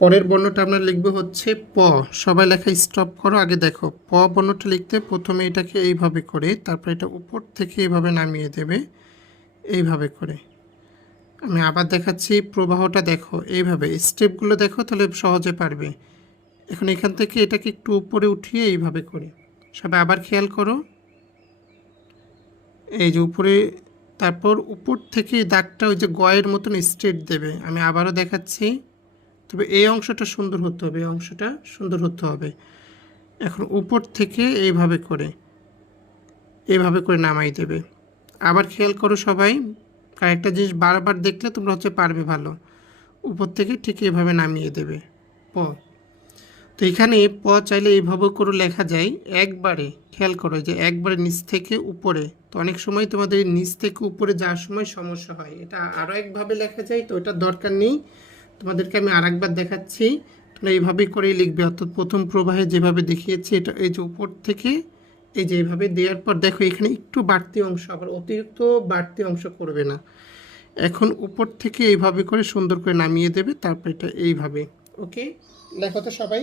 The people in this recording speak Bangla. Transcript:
পরের বর্ণটা আমরা লিখবো হচ্ছে প। সবাই লেখা স্টপ করো, আগে দেখো প বর্ণটা লিখতে প্রথমে এটাকে এইভাবে করে, তারপর এটা উপর থেকে এইভাবে নামিয়ে দেবে, এইভাবে করে। আমি আবার দেখাচ্ছি, প্রবাহটা দেখো এইভাবে, স্টেপগুলো দেখো তাহলে সহজে পারবে। এখন এখান থেকে এটাকে একটু উপরে উঠিয়ে এইভাবে করে, সবাই আবার খেয়াল করো, এই যে উপরে, তারপর উপর থেকে এই দাগটা ওই যে গয়ের মতন স্ট্রেট দেবে। আমি আবারও দেখাচ্ছি, তবে এই অংশটা সুন্দর হতে হবে, এই অংশটা সুন্দর হতে হবে। এখন উপর থেকে এইভাবে করে নামাই দেবে। আবার খেয়াল করো সবাই, কয়েকটা জিনিস বারবার দেখলে তোমরা হচ্ছে পারবে ভালো। উপর থেকে ঠিক এইভাবে নামিয়ে দেবে প। তো এখানে প চাইলে এইভাবে করে লেখা যায় একবারে, খেয়াল করো যে একবারে নিচ থেকে উপরে। তো অনেক সময় তোমাদের নিচ থেকে উপরে যাওয়ার সময় সমস্যা হয়, এটা আরও একভাবে লেখা যায়, তো এটার দরকার নেই। তোমাদেরকে আমি আরেকবার দেখাচ্ছি, তোমরা এইভাবেই করেই লিখবে, অর্থাৎ প্রথম প্রবাহে যেভাবে দেখিয়েছি এটা, এই যে উপর থেকে এই যে এইভাবে দেওয়ার পর দেখো এখানে একটু বাড়তি অংশ, আবার অতিরিক্ত বাড়তি অংশ করবে না। এখন উপর থেকে এইভাবে করে সুন্দর করে নামিয়ে দেবে, তারপর এটা এইভাবে। ওকে, লেখো তো সবাই।